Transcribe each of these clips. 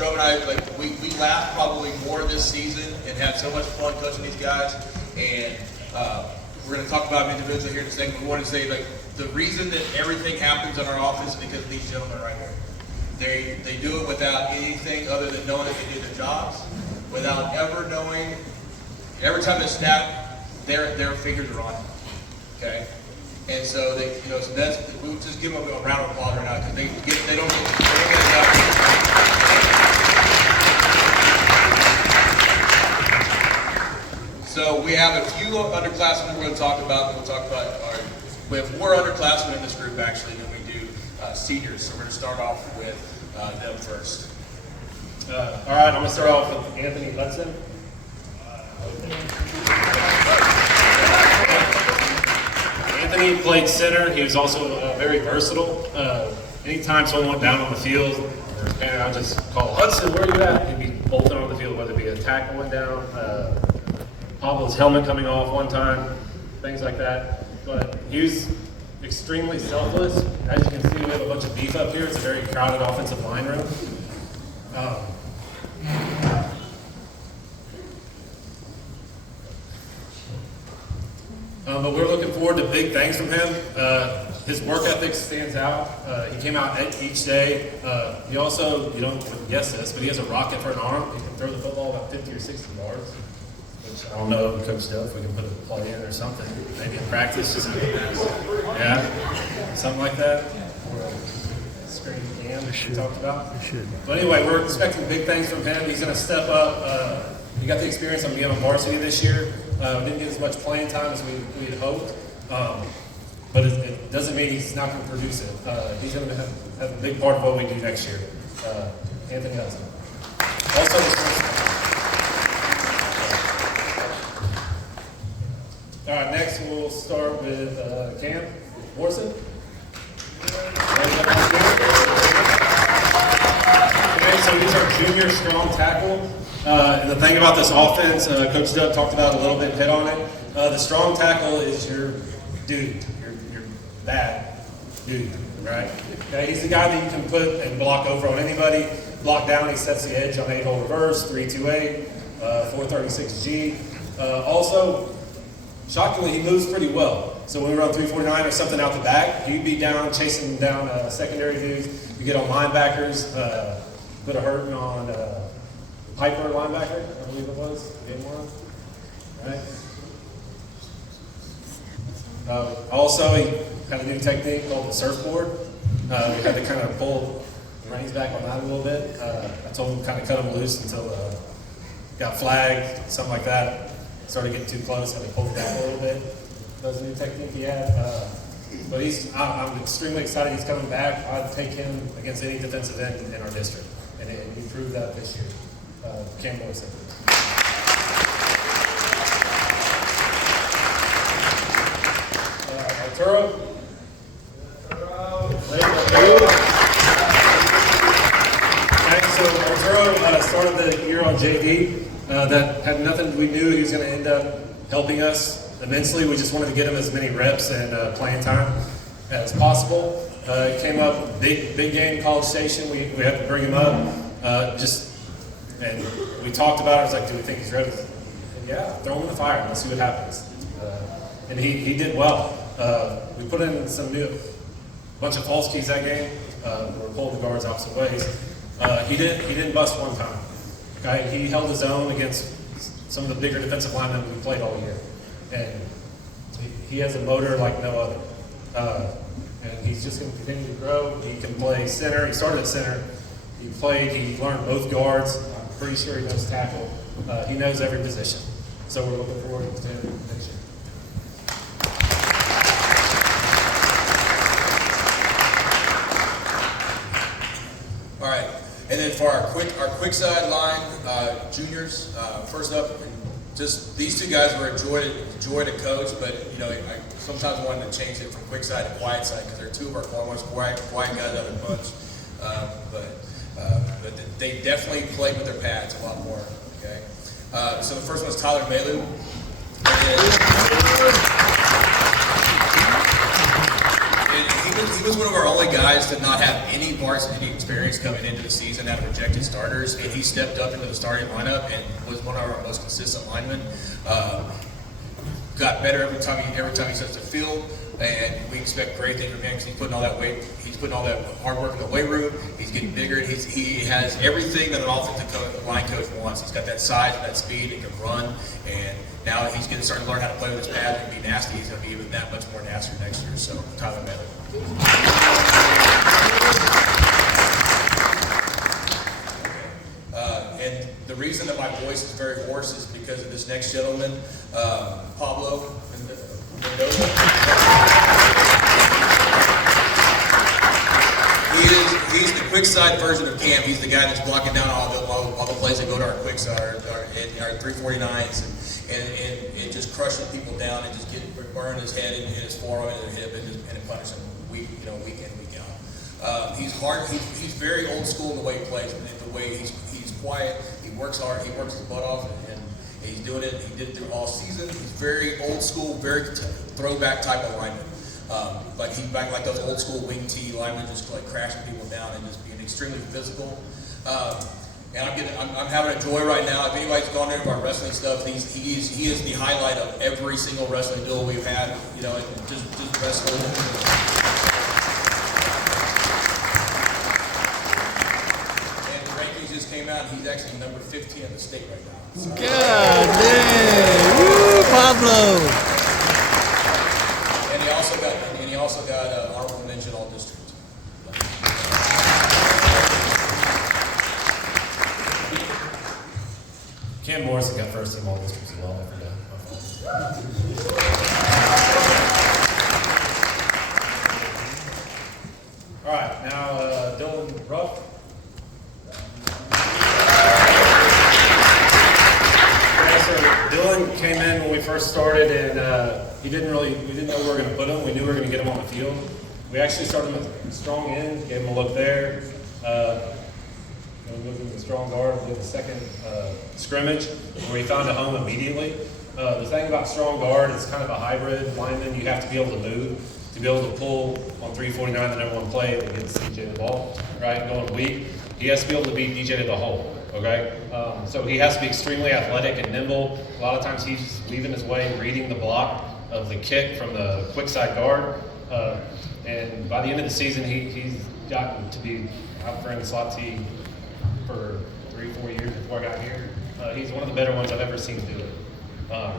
Jerome and I, like, we laughed probably more this season and had so much fun coaching these guys. And we're going to talk about them individually here in a second. But we want to say, like, the reason that everything happens in our office is because of these gentlemen right here. They do it without anything other than knowing that they do their jobs, without ever knowing. Every time they snap, their fingers are on it. Okay. And so they, so that's, we'll just give them a round of applause right now because they don't get it done. So we have a few underclassmen we're going to talk about. We have more underclassmen in this group actually than we do seniors. So we're going to start off with them first. All right, I'm going to start off with Anthony Hudson. Anthony played center. He was also very versatile. Anytime someone went down on the field, and I just call Hudson, where are you at? He'd be bolting on the field, whether it be a tackle went down, Pablo's helmet coming off one time, things like that. But he was extremely selfless. As you can see, we have a bunch of beef up here. It's a very crowded offensive line room. But we're looking forward to big things from him. His work ethic stands out. He came out each day. He also, you don't guess this, but he has a rocket for an arm. He can throw the football about 50 or 60 yards, which I don't know if Coach Dell, if we can put a play in or something. Maybe in practice. Yeah, something like that. Screen cam we talked about. But anyway, we're expecting big things from him. He's going to step up. He got the experience on being on varsity this year. Didn't get as much playing time as we had hoped, but it doesn't mean he's not going to produce it. He's going to have a big part of what we do next year. Anthony Hudson. Also, all right, next we'll start with Cam Morrison. Okay, so he's our junior strong tackle. And the thing about this offense, Coach Doug talked about a little bit, hit on it. The strong tackle is your dude, your bad dude, right? Okay, he's the guy that you can put and block over on anybody. Block down, he sets the edge on 8-hole reverse, 3-2-8, 436G. Also, shockingly, he moves pretty well. So when we run 349 or something out the back, he'd be down, chasing down secondary dudes. You get on linebackers, put a hurting on Piper linebacker, I believe it was, game one. Right. Also, he had a new technique called the surfboard. We had to kind of pull the reins back on that a little bit. I told him to kind of cut him loose until got flagged, something like that. Started getting too close, had to pull it back a little bit. That was a new technique he had. But I'm extremely excited he's coming back. I'd take him against any defensive end in our district, and he proved that this year. Cam Morrison. Arturo. So Arturo started the year on JV. That had nothing. We knew he was going to end up helping us immensely. We just wanted to get him as many reps and playing time as possible. Came up big game, College Station. We had to bring him up. And we talked about it. I was like, do we think he's ready? And yeah, throw him in the fire and let's see what happens. And he did well. We put in bunch of false keys that game. We were pulling the guards opposite ways. He didn't bust one time. Okay, he held his own against some of the bigger defensive linemen we played all year. And he has a motor like no other. And he's just going to continue to grow. He can play center. He started at center. He learned both guards. I'm pretty sure he knows tackle. He knows every position. So we're looking forward to him next year. All right, and then for our quick side line juniors, first up, just these two guys were a joy to coach, but I sometimes wanted to change it from quick side to quiet side because they're two of our most quiet guys out of the bunch. But they definitely played with their pads a lot more. Okay, so the first one is Tyler Melu. And he was one of our only guys to not have any varsity experience coming into the season out of projected starters, and he stepped up into the starting lineup and was one of our most consistent linemen. Got better every time he sets the field, and we expect great things from him because he's putting all that weight, he's putting all that hard work in the weight room. He's getting bigger. He has everything that an offensive line coach wants. He's got that size and that speed. He can run, and now he's going to start to learn how to play with his pads and be nasty. He's going to be even that much more nasty next year. So Tyler Bailey. And the reason that my voice is very hoarse is because of this next gentleman, Pablo Mendoza. He's the quick side version of Cam. He's the guy that's blocking down all the plays that go to our quick side, our 349s, and just crushing people down and just burning his head and his forearm and his hip and punishing him week in, week out. He's hard. He's very old school in the way he plays, and the way he's quiet. He works hard. He works his butt off, and he's doing it. He did it through all season. He's very old school, very throwback type of lineman. Like those old school wing tee linemen, just like crashing people down and just being extremely physical. And I'm having a joy right now. If anybody's gone there for our wrestling stuff, he is the highlight of every single wrestling duel we've had. And just wrestling. Came out, he's actually number 15 in the state right now. So. God dang! Woo, Pablo! And he also got honorable mention all district. Cam Morrison got first team all districts as well. I forgot. All right, now Dylan Ruff. Dylan came in when we first started, and we didn't know where we were going to put him. We knew we were going to get him on the field. We actually started him with a strong end, gave him a look there. We moved him to the strong guard. We did the second scrimmage where he found a home immediately. The thing about strong guard is kind of a hybrid lineman. You have to be able to move, to be able to pull on 349, the number one play that gets DJ the ball, right, going weak. He has to be able to beat DJ to the hole. Okay, so he has to be extremely athletic and nimble. A lot of times he's weaving his way, reading the block of the kick from the quick side guard. And by the end of the season, he's gotten to be out for in the slot T for 3-4 years before I got here. He's one of the better ones I've ever seen do it. One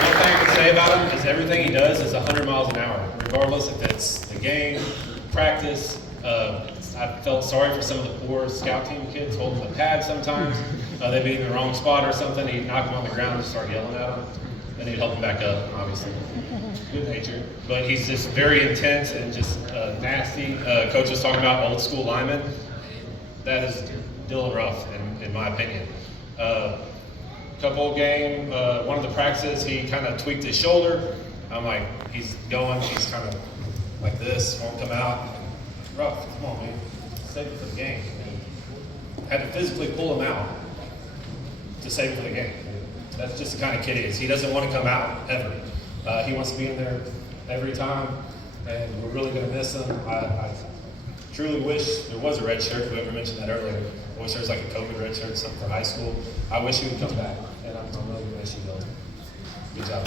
thing I can say about him is everything he does is 100 miles an hour, regardless if it's the game, practice. I felt sorry for some of the poor scout team kids holding the pad sometimes. They'd be in the wrong spot or something. He'd knock them on the ground and start yelling at them. Then he'd help them back up, obviously. Good nature. But he's just very intense and just nasty. Coach was talking about old school linemen. That is Dylan Ruff, in my opinion. Couple game, one of the practices, he kind of tweaked his shoulder. I'm like, he's going, he's kind of like this, won't come out. Ruff, come on, man. Save it for the game. Had to physically pull him out to save it for the game. That's just the kind of kid he is. He doesn't want to come out ever. He wants to be in there every time, and we're really going to miss him. I truly wish there was a red shirt. Whoever mentioned that earlier. I wish there was like a COVID red shirt, something for high school. I wish he would come back, and I'm really going to miss you, Dylan. Good job.